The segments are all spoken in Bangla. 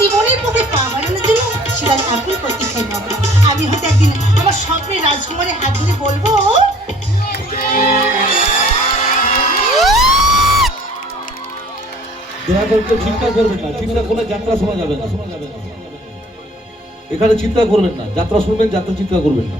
জীবনের পথে পা বাড়ানোর জন্য সীতার আকুল প্রতীক্ষায় পাবো আমি হয়তো একদিন আমার স্বপ্নের রাজকুমারের হাত ধরে বলব চিন্তা করবেন না, চিন্তা করলে যাত্রা শোনা যাবে না। এখানে চিন্তা করবেন না, যাত্রা শুনবেন, যাত্রা চিন্তা করবেন না।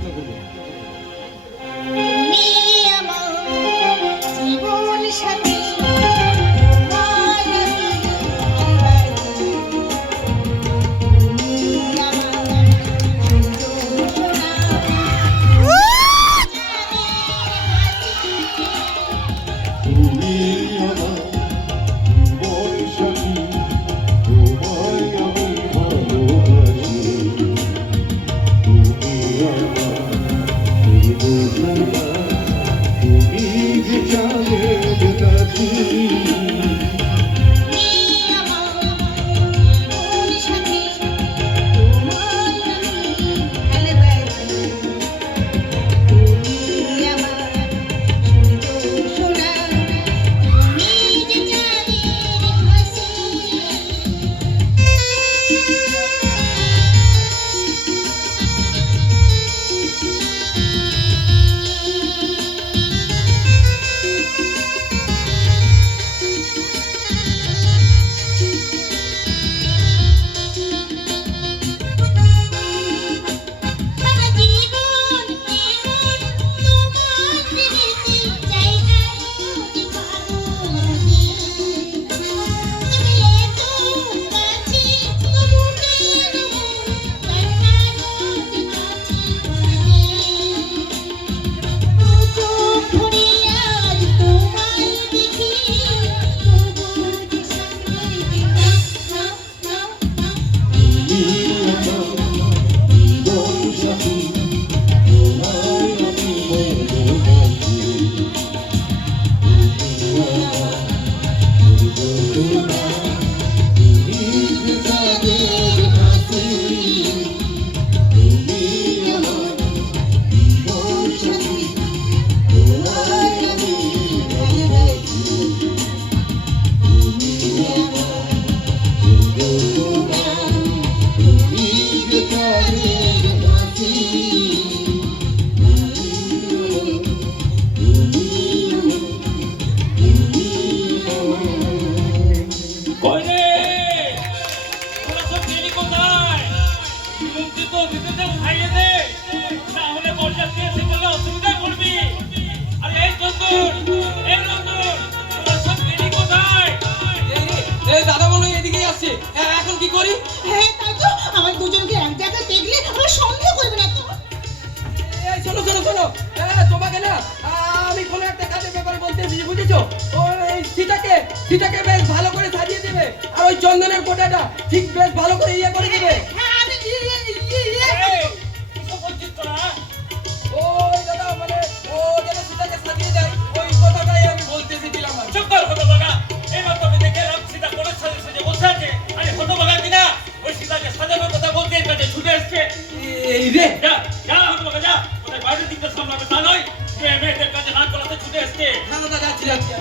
দাদা যাচ্ছি যাচ্ছি যাচ্ছি।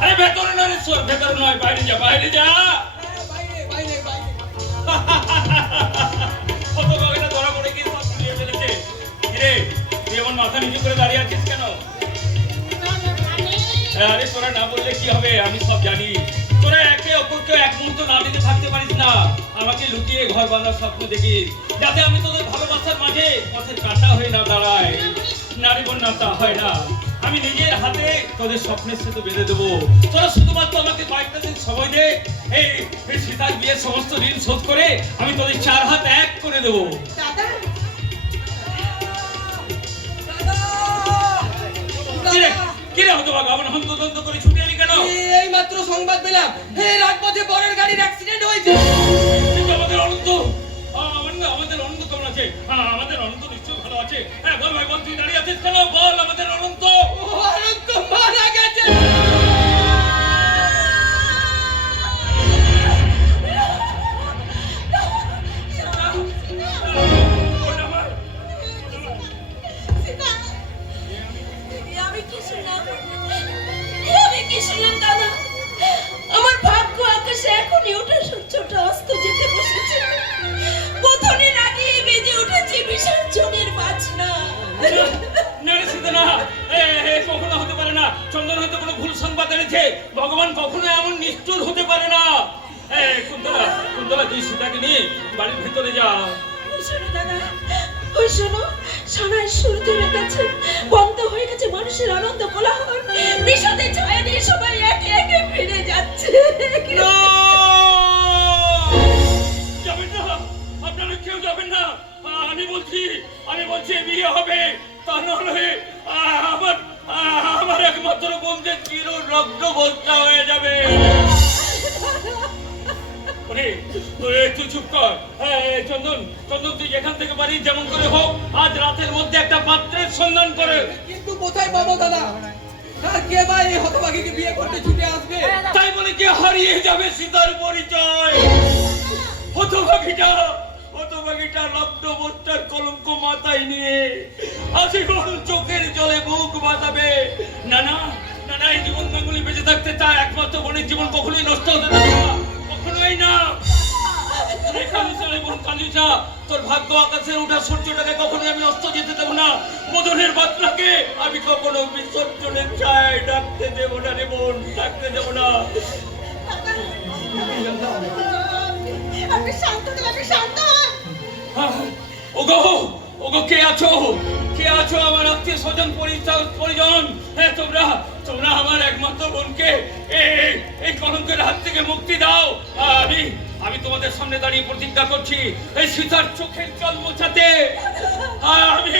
আরে ভেতরে নয় রে সর ভেতরে নয় বাইরে যা বাইরে যা। নিচু করে দাঁড়িয়ে আছিস কেন? আরে তোরা না বললে কি হবে? আমি সব জানি। তোরা একে অপরকে এক মুহূর্ত না দেখে থাকতে পারিস না। আমাকে লুকিয়ে ঘর বাঁধার স্বপ্ন দেখিস। যাতে আমি তোদের ভালোবাসার মাঝে পথের কাটা হয়ে না দাঁড়ায় নারী বন্যা তা হয় না। আমি নিজের হাতে তোদের স্বপ্নের সাথে বেঁধে দেবো। তোরা শুধুমাত্র আমাকে কয়েকটা দিন সময় দে। এই সীতার বিয়ের সমস্ত ঋণ শোধ করে আমি তোদের চার হাত এক করে দেবো। দাদা কিরে কিরে হতো বাবা আমার হন্তদন্ত করে ছুটে এলি কেন? এই মাত্র সংবাদ পেলাম। এই রাজপথে বরের গাড়ির অ্যাক্সিডেন্ট হয়েছে। কিন্তু আমাদের অনন্ত আমাদের আমাদের অনন্ত কেমন আছে? আমাদের অনন্ত নিশ্চয়ই ভালো আছে। হ্যাঁ বল ভাই বল তুই দাঁড়িয়ে আছিস কেন? বল আমাদের অনন্ত। চন্দন হয়তো কোনো ভুল সংবাদ এনেছে। ভগবান কখনো এমন নিষ্ঠুর হতে পারে না। কুন্তলা কুন্তলা তুই সীতাকে নিয়ে বাড়ির ভিতরে যা। শোনো দাদা ওই শোনো সোনার সুর থেমে গেছে বন্ধ হয়ে গেছে মানুষের আনন্দ কোলাহল। বিষাদে ছায়া দিয়ে সবাই একে একে ফিরে যাচ্ছে। যাবেন না আপনারা কেউ যাবেন না। আমি বলছি আমি বলছি বিয়ে হবে তা নাহলে আমার আমার একমাত্র বন্ধের চির রক্ত বস্তা হয়ে যাবে। ওরে, ওরে, তুই চুপ কর। হ্যাঁ চন্দন চন্দন তুই এখান থেকে বাড়ি যেমন করে হোক আজ রাতের মধ্যে একটা পাত্রের সন্ধান করে। কিন্তু কোথায় পাবো দাদা? আর কে বা এই হতভাগীকে বিয়ে করতে ছুটে আসবে? তাই বলে কি হারিয়ে যাবে সীতার পরিচয়। হতভাগীটা হতভাগীটা রক্ত বস্তার কলঙ্ক মাথায় নিয়ে আজীবন চোখের জলে বুক বাঁধাবে। না না না না এই জীবন গাঙ্গুলি বেঁচে থাকতে চায় একমাত্র বোনের জীবন কখনোই নষ্ট হতে না। কখনোই না। তোর ভাগ্য আকাশে উঠা সূর্যটাকে কখনোই আমি অস্ত যেতে দেবো না। মদনের বাতনাকে আমি কখনো বিসর্জনের ছায় ডাকতে দেবো না রে বোন, ডাকতে দেবো না। আপনি শান্ত আপনি শান্ত। ওগো ওগো কে আছো? কে আছো আমার আত্মীয় স্বজন পরিজন? হ্যাঁ তোমরা তোমরা আমার একমাত্র বোনকে এই কলঙ্কের হাত থেকে মুক্তি দাও। আমি আমি তোমাদের সামনে দাঁড়িয়ে প্রতিজ্ঞা করছি, এই সীতার চোখের জল মোছাতে। আমি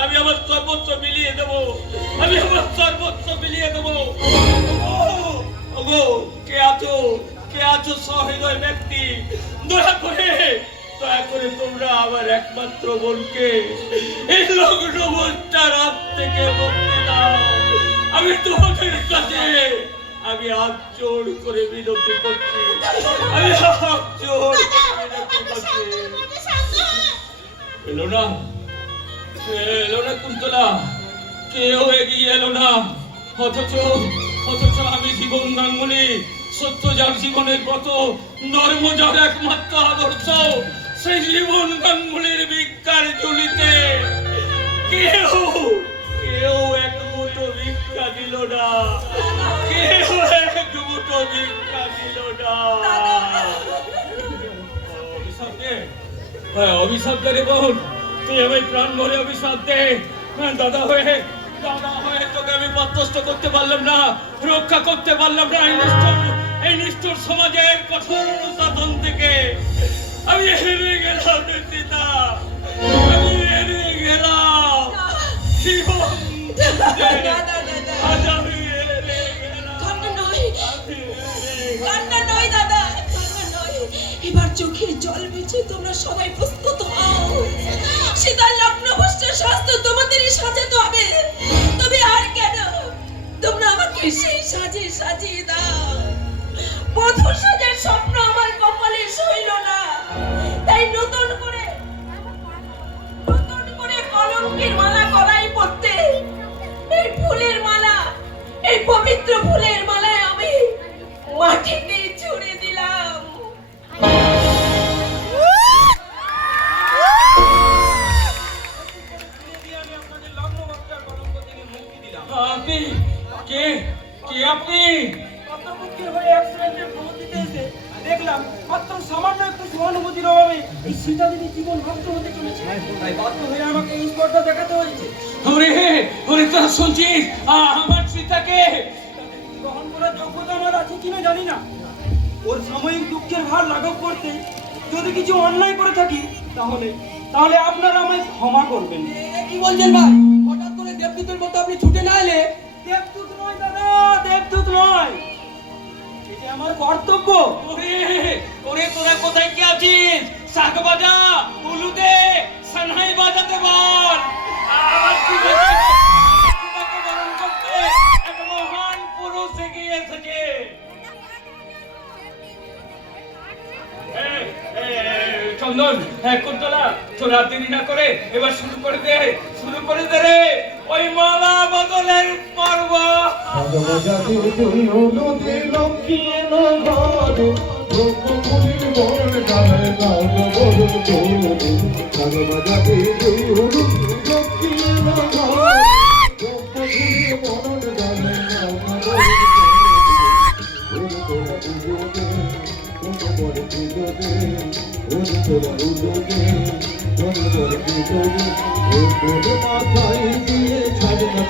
আমি আমার সর্বোচ্চ মিলিয়ে দেবো। আমি আমার সর্বোচ্চ মিলিয়ে দেবো। ওগো, কে আছো? কে আছো সহৃদয় ব্যক্তি? দয়া করে দয়া করে তোমরা আমার একমাত্র বোনকে এই লগ্ন বোনটা রাত থেকে আমি তোমাদের কাছে আমি হাত জোর করে বিনতি করছি। আমি হাত জোর এলো না। এলো না কুন্তলা। কেউ এগিয়ে এলো না? অথচ অথচ আমি জীবন গাঙ্গুলি সত্য যার জীবনের ব্রত ধর্ম যার একমাত্র আদর্শ। সেই জীবন গাঙ্গুলির ভিক্ষার ঝুলিতে কেউ কেউ এক মুঠো ভিক্ষা দিল না। কেউ এক মুঠো ভিক্ষা দিল না। অভিশাপ দে। হ্যাঁ, রে বোন। তুই আমায় প্রাণ ভরে অভিশাপ দে। হ্যাঁ, দাদা হয়ে তোকে আমি করতে পারলাম না রক্ষা করতে পারলাম না। এই নিষ্ঠুর এই নিষ্ঠুর সমাজের কঠোর অনুশাসন থেকে এবার চোখের জল বেঁচে তোমরা সবাই প্রস্তুত হও সীতার লগ্ন ভ্রষ্ট স্বাস্থ্য তোমাদেরই সাজাতে হবে তবে আর কেন তোমরা আমাকে সেই সাজে সাজিয়ে দাও বধূ সাজার স্বপ্ন আমার কপালে সইল না। তাই পবিত্র ফুলের কিনা জানি না। ওর সাময়িক দুঃখের ভার লাঘব করতে যদি কিছু অন্যায় করে থাকি তাহলে তাহলে আপনারা আমায় ক্ষমা করবেন। কি বলছেন ভাই? হঠাৎ করে দেবদূতের মতো আপনি ছুটে না এলে দেবদূত নয় দাদা দেবদূত নয়। এটা আমার কর্তব্য। ওরে ওরে তোরা কোথায় কি আছিস? শাক বাজা উলু দে সানহাই বাজাতে বল চন্দন হ্যাঁ কুন্তলা, তোরা দেরি না করে এবার শুরু করে দে, শুরু করে দে রে। ওই মালা বদলের পর্ব। ভালোবাসাতে তুই নদী লক্ষ্মী না ভালো ব্রহ্মপুরীর মন গায়ে গান বরণ তোলো ভালোবাসাতে বলল লক্ষ্মীয়ে মাথায় দিয়ে কালা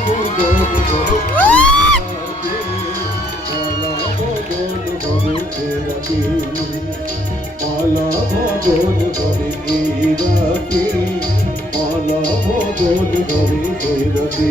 বদল করে কালা বদল করে ফেরাতে মালা বদল করে ফেরাতে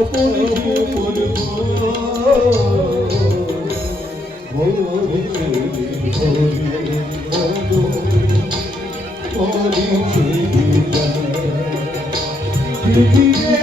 বিধি আপন করব